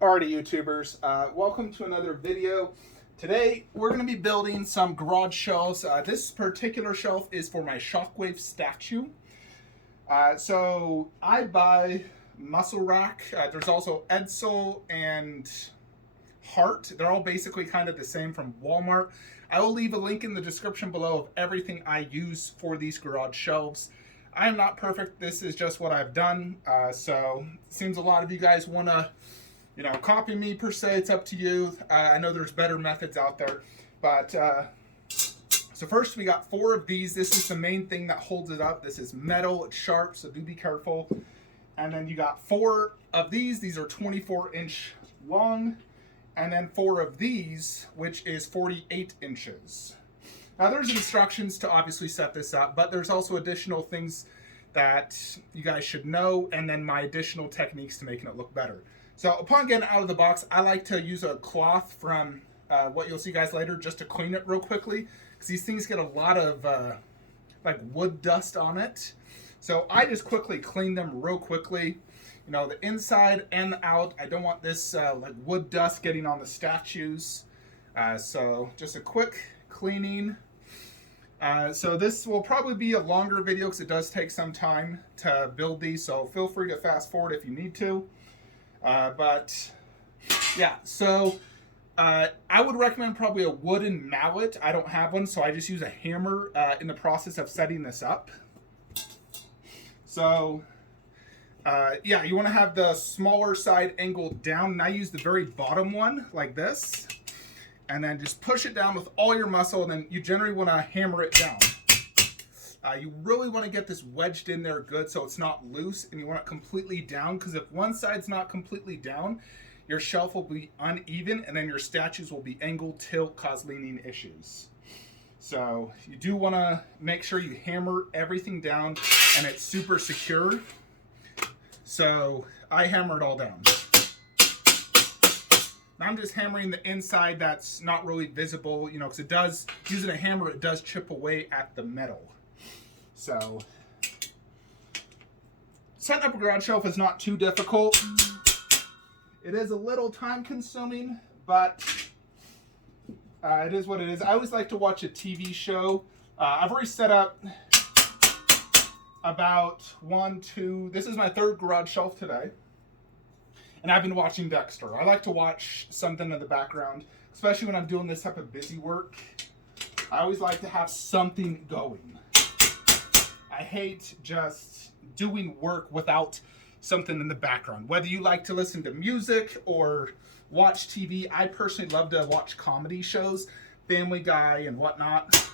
Alrighty, YouTubers, welcome to another video. Today we're going to be building some garage shelves. This particular shelf is for my Shockwave statue. So I buy Muscle Rack. There's also Edsel and Hart. They're all basically kind of the same from Walmart. I will leave a link in the description below of everything I use for these garage shelves. I am not perfect. This is just what I've done. So it seems a lot of you guys want to copy me per se. It's up to you. I know there's better methods out there, but so first we got 4 of these. This is the main thing that holds it up. This is metal, it's sharp, so do be careful. And then you got 4 of these. These are 24-inch long, and then 4 of these, which is 48 inches. Now there's instructions to obviously set this up, but there's also additional things that you guys should know, and then my additional techniques to making it look better. So upon getting out of the box, I like to use a cloth from what you'll see guys later just to clean it real quickly, because these things get a lot of like wood dust on it. So I just quickly clean them real quickly, the inside and the out. I don't want this like wood dust getting on the statues. So just a quick cleaning. So this will probably be a longer video because it does take some time to build these, so feel free to fast forward if you need to. But yeah, so I would recommend probably a wooden mallet. I don't have one, so I just use a hammer in the process of setting this up. So yeah, you want to have the smaller side angled down, and I use the very bottom one like this, and then just push it down with all your muscle, and then you generally want to hammer it down. You really want to get this wedged in there good so it's not loose, and you want it completely down, because if one side's not completely down, your shelf will be uneven, and then your statues will be angled, tilt, cause leaning issues. So you do want to make sure you hammer everything down and it's super secure. So I hammer it all down. Now I'm just hammering the inside that's not really visible, because it does, using a hammer, it does chip away at the metal. So, setting up a garage shelf is not too difficult. It is a little time consuming, but it is what it is. I always like to watch a TV show. I've already set up about 1, 2, this is my 3rd garage shelf today. And I've been watching Dexter. I like to watch something in the background, especially when I'm doing this type of busy work. I always like to have something going. I hate just doing work without something in the background. Whether you like to listen to music or watch TV, I personally love to watch comedy shows, Family Guy and whatnot.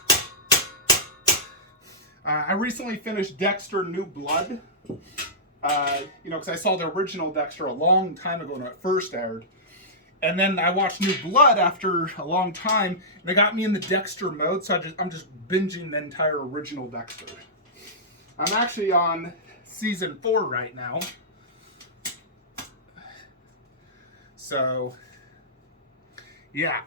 I recently finished Dexter New Blood, because I saw the original Dexter a long time ago when it first aired. And then I watched New Blood after a long time, and it got me in the Dexter mode, so I'm just binging the entire original Dexter. I'm actually on season 4 right now. So, yeah.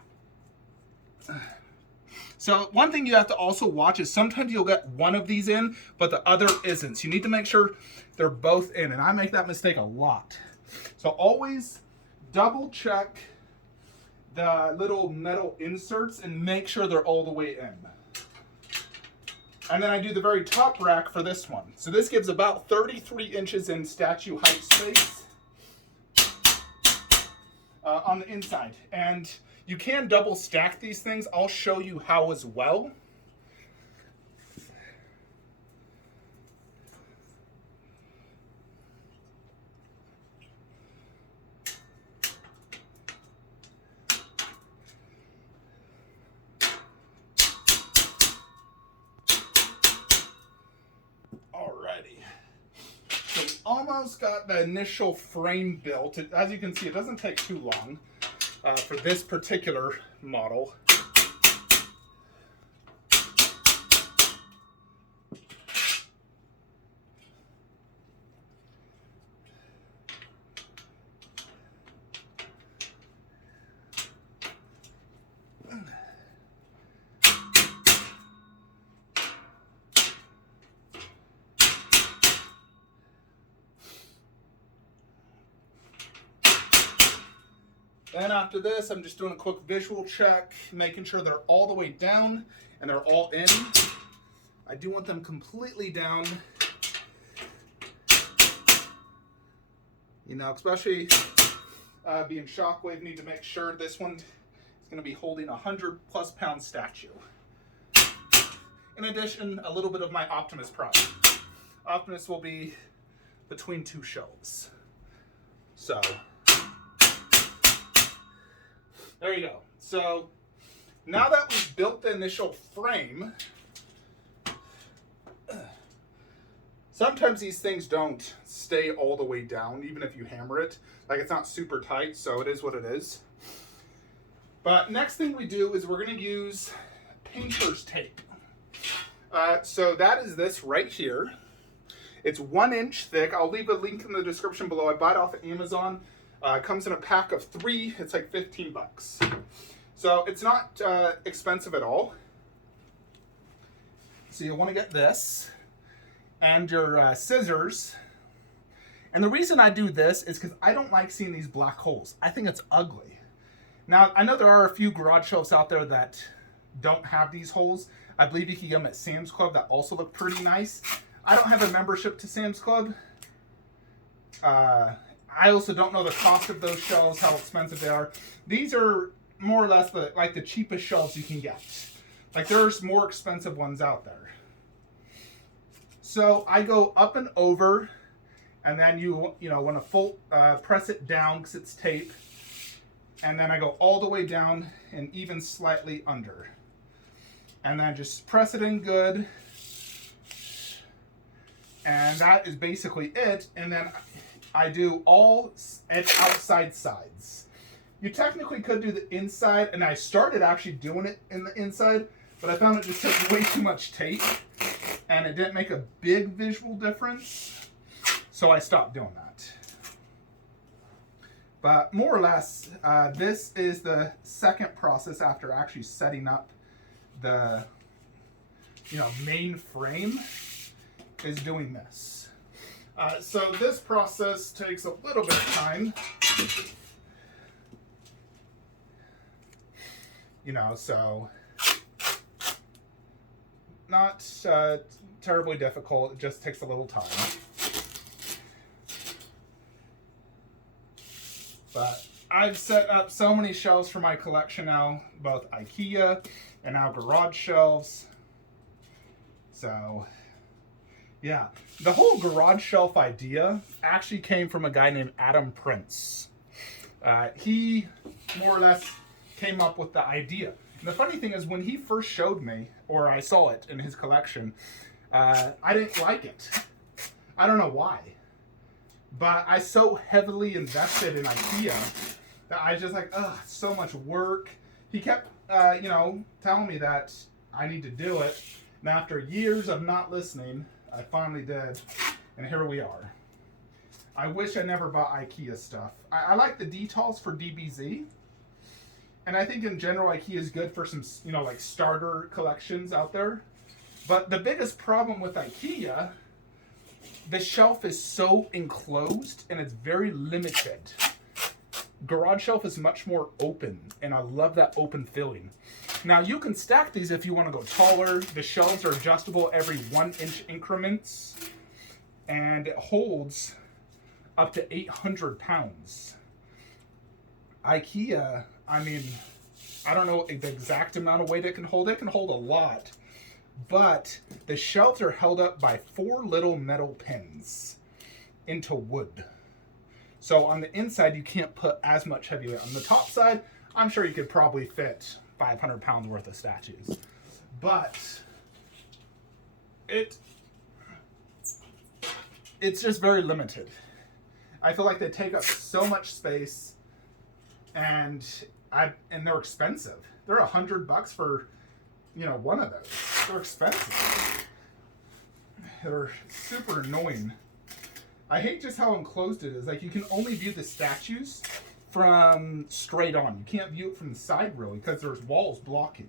So one thing you have to also watch is sometimes you'll get one of these in, but the other isn't. So you need to make sure they're both in, and I make that mistake a lot. So always double check the little metal inserts and make sure they're all the way in. And then I do the very top rack for this one. So this gives about 33 inches in statue height space on the inside. And you can double stack these things. I'll show you how as well. Almost got the initial frame built. As you can see, it doesn't take too long for this particular model. Then after this, I'm just doing a quick visual check, making sure they're all the way down and they're all in. I do want them completely down. You know, especially being Shockwave, need to make sure this one is going to be holding a 100+ pound statue. In addition, a little bit of my Optimus Prime. Optimus will be between two shelves. So, there you go. So, now that we've built the initial frame, sometimes these things don't stay all the way down, even if you hammer it. Like, it's not super tight, so it is what it is. But next thing we do is we're going to use painter's tape. So that is this right here. It's 1 inch thick. I'll leave a link in the description below. I bought it off of Amazon. It comes in a pack of 3. It's like 15 bucks. So it's not expensive at all. So you'll want to get this and your scissors. And the reason I do this is because I don't like seeing these black holes. I think it's ugly. Now, I know there are a few garage shelves out there that don't have these holes. I believe you can get them at Sam's Club that also look pretty nice. I don't have a membership to Sam's Club. I also don't know the cost of those shelves, how expensive they are. These are more or less the cheapest shelves you can get. Like, there's more expensive ones out there. So I go up and over, and then you want to press it down because it's tape. And then I go all the way down and even slightly under. And then just press it in good. And that is basically it. And then I do all outside sides. You technically could do the inside, and I started actually doing it in the inside, but I found it just took way too much tape, and it didn't make a big visual difference, so I stopped doing that. But more or less, this is the second process after actually setting up the main frame, is doing this. So this process takes a little bit of time. So not terribly difficult. It just takes a little time. But I've set up so many shelves for my collection now, both IKEA and now garage shelves. So, yeah. The whole garage shelf idea actually came from a guy named Adam Prince. He more or less came up with the idea. And the funny thing is, when he first showed me, or I saw it in his collection, I didn't like it. I don't know why. But I so heavily invested in IKEA that I just like, so much work. He kept, telling me that I need to do it. And after years of not listening, I finally did. And here we are. I wish I never bought IKEA stuff. I like the details for DBZ. And I think in general, IKEA is good for some, like starter collections out there. But the biggest problem with IKEA, the shelf is so enclosed and it's very limited. Garage shelf is much more open, and I love that open feeling. Now you can stack these if you want to go taller. The shelves are adjustable every 1 inch increments, and it holds up to 800 pounds. IKEA, I don't know the exact amount of weight it can hold. It can hold a lot. But the shelves are held up by 4 little metal pins into wood. So on the inside, you can't put as much heavy weight. On the top side, I'm sure you could probably fit 500 pounds worth of statues. But it's just very limited. I feel like they take up so much space, and they're expensive. They're $100 for one of those. They're expensive. They're super annoying. I hate just how enclosed it is. Like, you can only view the statues from straight on. You can't view it from the side really because there's walls blocking.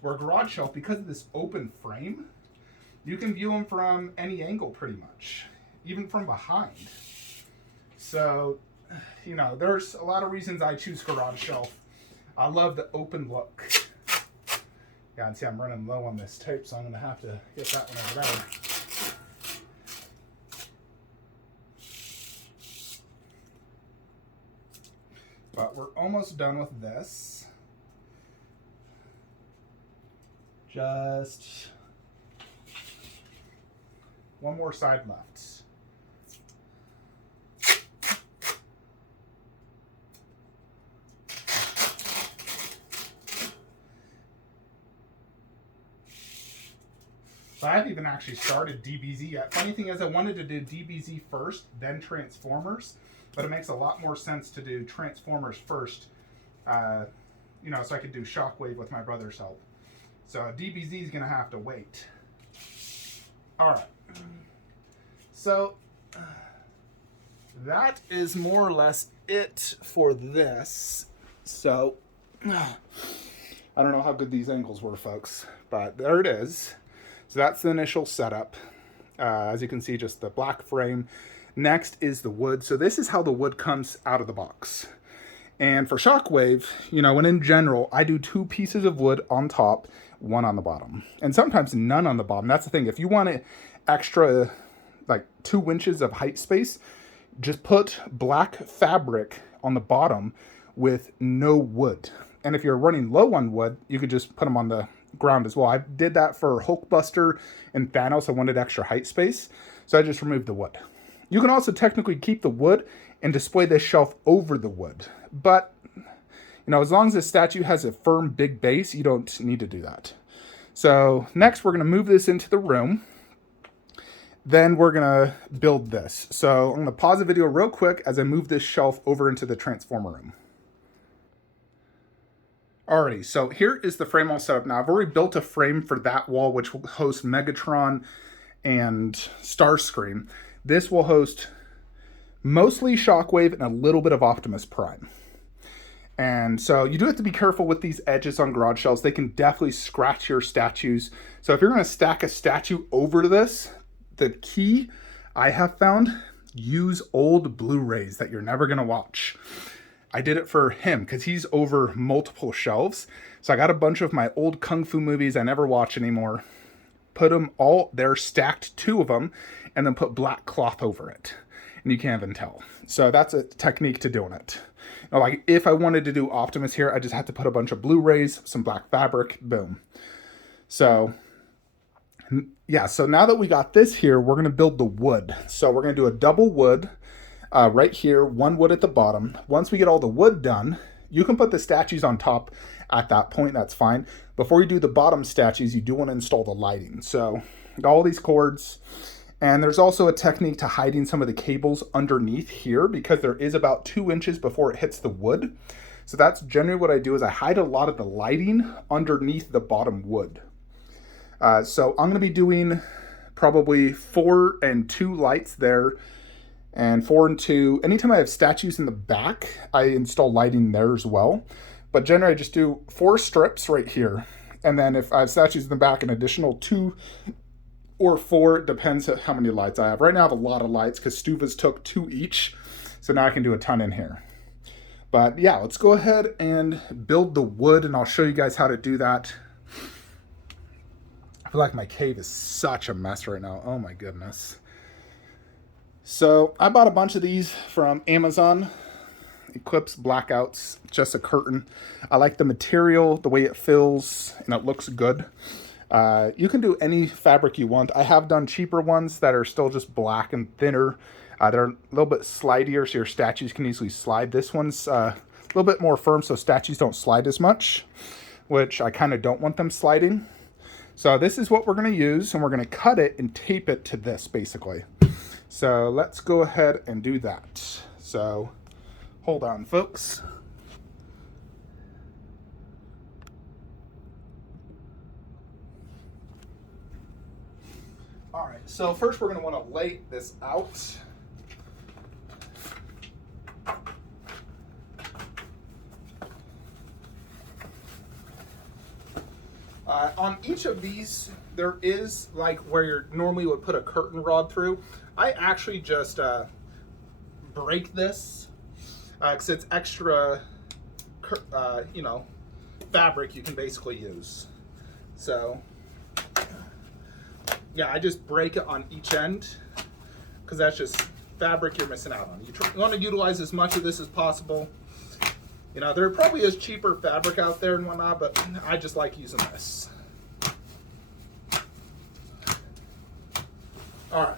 Where a garage shelf, because of this open frame, you can view them from any angle pretty much, even from behind. So you know, there's a lot of reasons I choose garage shelf. I love the open look. Yeah, and see I'm running low on this tape, so I'm gonna have to get that one over there. But we're almost done with this. Just one more side left. So I haven't even actually started DBZ yet. Funny thing is I wanted to do DBZ first, then Transformers, but it makes a lot more sense to do Transformers first, you know, so I could do Shockwave with my brother's help. So DBZ is gonna have to wait. All right. So that is more or less it for this. So I don't know how good these angles were, folks, but there it is. So that's the initial setup. As you can see, just the black frame. Next is the wood. So this is how the wood comes out of the box. And for Shockwave, you know, and in general, I do 2 pieces of wood on top, 1 on the bottom. And sometimes none on the bottom. That's the thing. If you want it extra, like 2 inches of height space, just put black fabric on the bottom with no wood. And if you're running low on wood, you could just put them on the ground as well. I did that for Hulkbuster and Thanos. I wanted extra height space, so I just removed the wood. You can also technically keep the wood and display this shelf over the wood, but you know, as long as the statue has a firm big base, you don't need to do that. So next we're going to move this into the room. Then we're going to build this. So I'm going to pause the video real quick as I move this shelf over into the Transformer room. Alrighty, so here is the frame all set up now. I've already built a frame for that wall, which will host Megatron and Starscream. This will host mostly Shockwave and a little bit of Optimus Prime. And so you do have to be careful with these edges on garage shelves. They can definitely scratch your statues. So if you're going to stack a statue over this, the key I have found, use old Blu-rays that you're never going to watch. I did it for him because he's over multiple shelves. So I got a bunch of my old Kung Fu movies I never watch anymore. Put them all there, stacked 2 of them, and then put black cloth over it. And you can't even tell. So that's a technique to doing it. Now, like if I wanted to do Optimus here, I just had to put a bunch of Blu-rays, some black fabric, boom. So yeah, so now that we got this here, we're going to build the wood. So we're going to do a double wood. Right here, 1 wood at the bottom. Once we get all the wood done, you can put the statues on top at that point, that's fine. Before you do the bottom statues, you do want to install the lighting. So all these cords, and there's also a technique to hiding some of the cables underneath here because there is about 2 inches before it hits the wood. So that's generally what I do is I hide a lot of the lighting underneath the bottom wood. So I'm going to be doing probably 4 and 2 lights there. And 4 and 2, anytime I have statues in the back, I install lighting there as well. But generally I just do 4 strips right here. And then if I have statues in the back, an additional 2 or 4, depends on how many lights I have. Right now I have a lot of lights because Stuvas took 2 each. So now I can do a ton in here. But yeah, let's go ahead and build the wood and I'll show you guys how to do that. I feel like my cave is such a mess right now. Oh my goodness. So I bought a bunch of these from Amazon. Eclipse Blackouts, just a curtain. I like the material, the way it feels, and it looks good. You can do any fabric you want. I have done cheaper ones that are still just black and thinner. They're a little bit slidier, so your statues can easily slide. This one's a little bit more firm, so statues don't slide as much, which I kind of don't want them sliding. So this is what we're going to use, and we're going to cut it and tape it to this, basically. So let's go ahead and do that. So hold on, folks. All right, so first we're going to want to lay this out. On each of these, there is like where you normally would put a curtain rod through. I actually just break this because it's extra, you know, fabric you can basically use. So yeah, I just break it on each end because that's just fabric you're missing out on. You want to utilize as much of this as possible. You know, there probably is cheaper fabric out there and whatnot, but I just like using this. All right.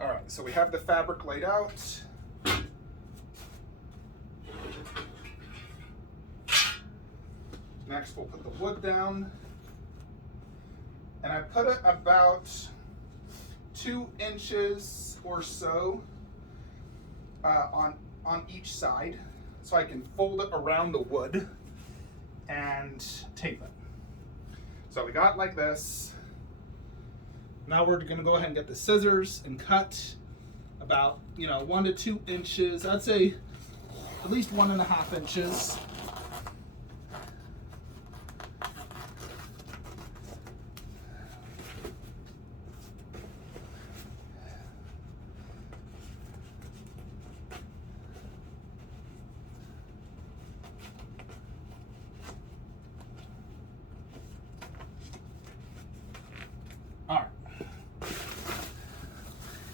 All right, so we have the fabric laid out. Next, we'll put the wood down. And I put it about 2 inches or so on each side, so I can fold it around the wood and tape it. So we got it like this. Now we're gonna go ahead and get the scissors and cut about, you know, 1 to 2 inches. I'd say at least 1.5 inches. All right.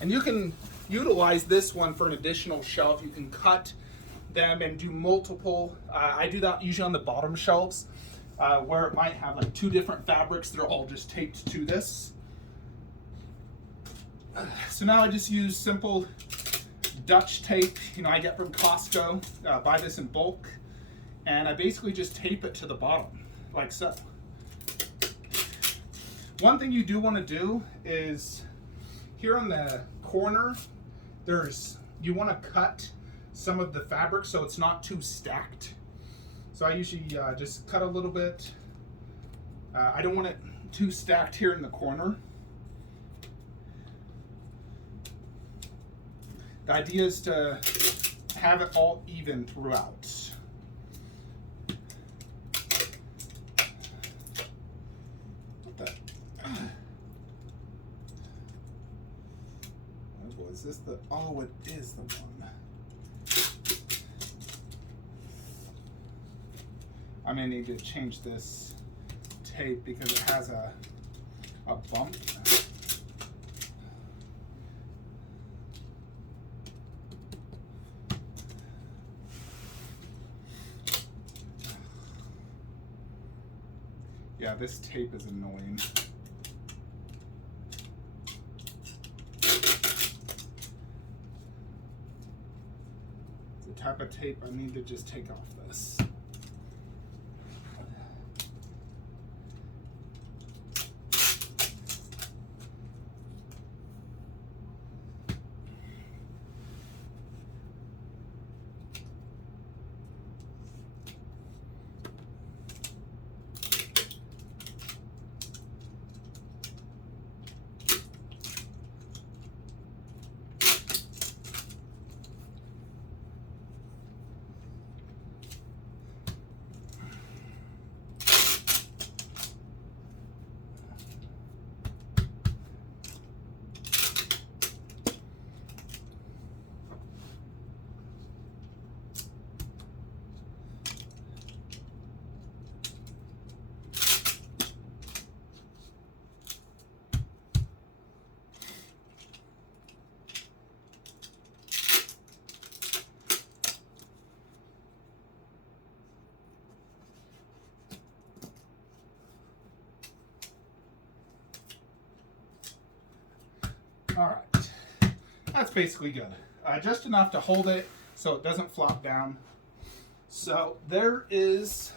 And you can utilize this one for an additional shelf. You can cut them and do multiple. I do that usually on the bottom shelves where it might have like 2 different fabrics that are all just taped to this. So now I just use simple Dutch tape, you know, I get from Costco, buy this in bulk, and I basically just tape it to the bottom, like so. One thing you do want to do is here on the corner, you want to cut some of the fabric so it's not too stacked. So I usually just cut a little bit. I don't want it too stacked here in the corner. The idea is to have it all even throughout. What the? Oh, is this the? Oh, it is the one. I'm gonna need to change this tape because it has a bump. Yeah, this tape is annoying. It's the type of tape I need to just take off this. All right, that's basically good. Just enough to hold it so it doesn't flop down. So there is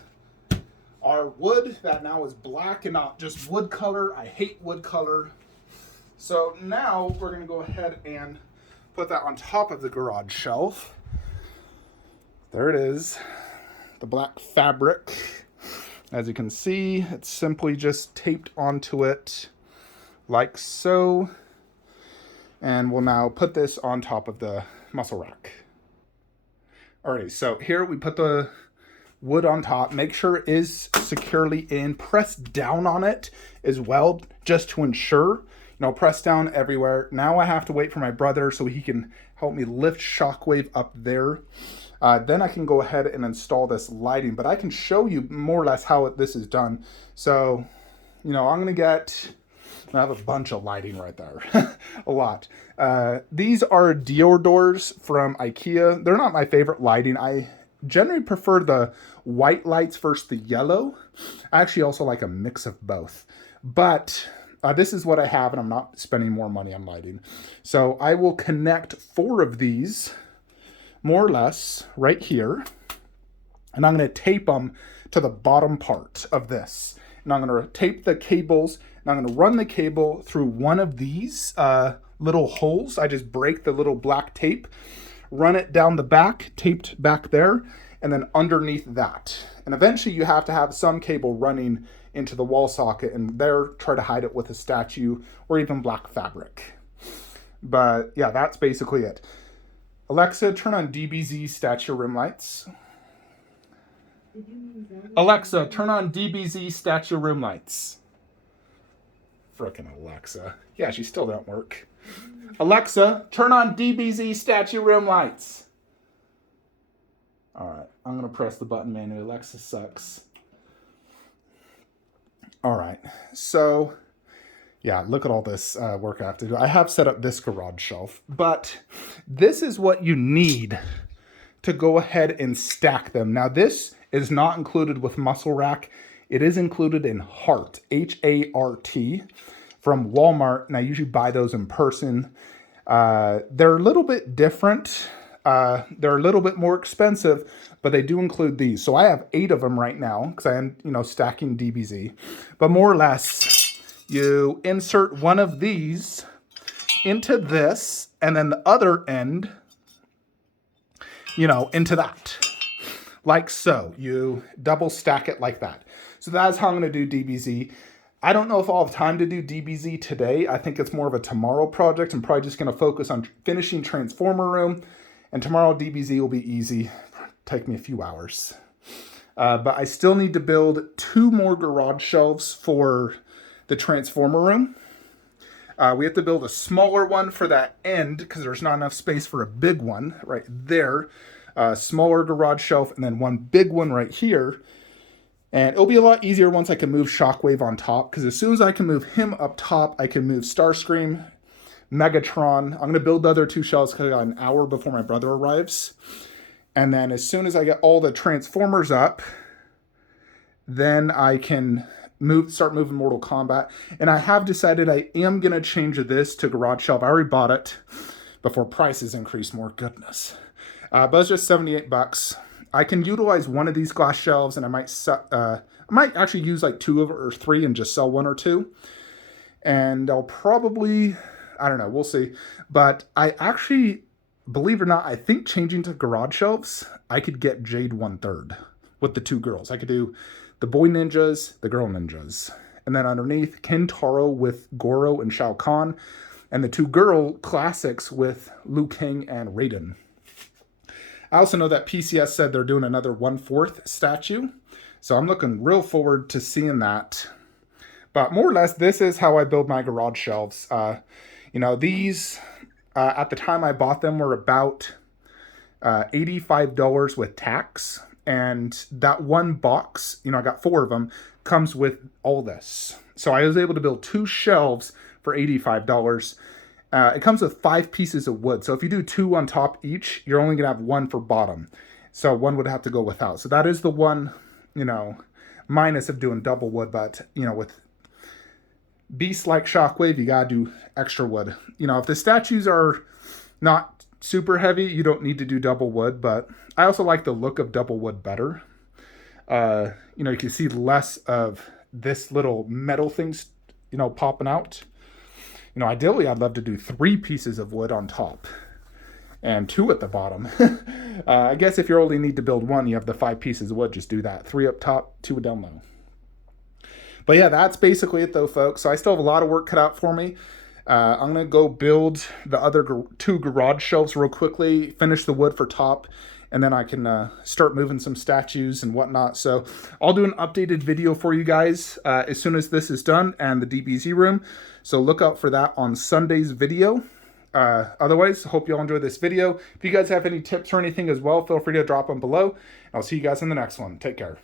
our wood that now is black and not just wood color. I hate wood color. So now we're gonna go ahead and put that on top of the garage shelf. There it is, the black fabric. As you can see, it's simply just taped onto it like so. And we'll now put this on top of the muscle rack. Alrighty, so here we put the wood on top. Make sure it is securely in. Press down on it as well, just to ensure. Press down everywhere. Now I have to wait for my brother so he can help me lift Shockwave up there. Then I can go ahead and install this lighting, but I can show you more or less how this is done. So, I'm going to I have a bunch of lighting right there, a lot. These are Dior doors from IKEA. They're not my favorite lighting. I generally prefer the white lights versus the yellow. I actually also like a mix of both, but this is what I have, and I'm not spending more money on lighting. So I will connect 4 of these, more or less, right here. And I'm going to tape them to the bottom part of this. And I'm going to tape the cables, and I'm going to run the cable through one of these little holes. I just break the little black tape, run it down the back, taped back there, and then underneath that. And eventually you have to have some cable running into the wall socket, and there try to hide it with a statue or even black fabric. But yeah, that's basically it. Alexa, turn on DBZ statue rim lights. Alexa, turn on DBZ statue room lights. Frickin' Alexa. Yeah, she still don't work. Alexa, turn on DBZ statue room lights. All right, I'm going to press the button manually. Alexa sucks. All right, so yeah, look at all this work I have to do. I have set up this garage shelf, but this is what you need to go ahead and stack them. Now, this is not included with Muscle Rack. It is included in Hart, H-A-R-T, from Walmart, and I usually buy those in person. They're a little bit different. They're a little bit more expensive, but they do include these. So I have 8 of them right now because I am, stacking DBZ. But more or less, you insert one of these into this, and then the other end, into that. Like so. You double stack it like that. So that's how I'm going to do DBZ. I don't know if I'll have time to do DBZ today. I think it's more of a tomorrow project. I'm probably just going to focus on finishing Transformer Room. And tomorrow DBZ will be easy. Take me a few hours. But I still need to build 2 more garage shelves for the Transformer Room. We have to build a smaller one for that end because there's not enough space for a big one right there. Smaller garage shelf, and then one big one right here. And it'll be a lot easier once I can move Shockwave on top, because as soon as I can move him up top, I can move Starscream, Megatron. I'm going to build the other 2 shelves because I got an hour before my brother arrives. And then as soon as I get all the Transformers up, then I can start moving Mortal Kombat. And I have decided I am going to change this to garage shelf. I already bought it before prices increase more. Goodness. But it's just $78. I can utilize one of these glass shelves, and I might actually use like 2 of it or 3 and just sell 1 or 2. And I'll probably, I don't know, we'll see. But I actually, believe it or not, I think changing to garage shelves, I could get Jade 1/3 with the 2 girls. I could do the boy ninjas, the girl ninjas. And then underneath, Kentaro with Goro and Shao Kahn. And the 2 girl classics with Liu Kang and Raiden. I also know that PCS said they're doing another 1/4 statue. So I'm looking real forward to seeing that. But more or less, this is how I build my garage shelves. These, at the time I bought them, were about $85 with tax. And that one box, I got 4 of them, comes with all this. So I was able to build 2 shelves for $85. It comes with 5 pieces of wood. So if you do 2 on top each, you're only going to have 1 for bottom. So 1 would have to go without. So that is the one, minus of doing double wood. But, with beasts like Shockwave, you got to do extra wood. If the statues are not super heavy, you don't need to do double wood. But I also like the look of double wood better. You can see less of this little metal things, popping out. Ideally, I'd love to do 3 pieces of wood on top and 2 at the bottom. I guess if you only need to build 1, you have the 5 pieces of wood, just do that. 3 up top, 2 down low. But yeah, that's basically it though, folks. So I still have a lot of work cut out for me. I'm going to go build the other 2 garage shelves real quickly, finish the wood for top, and then I can start moving some statues and whatnot. So I'll do an updated video for you guys as soon as this is done and the DBZ room. So look out for that on Sunday's video. Otherwise, hope you all enjoyed this video. If you guys have any tips or anything as well, feel free to drop them below. I'll see you guys in the next one. Take care.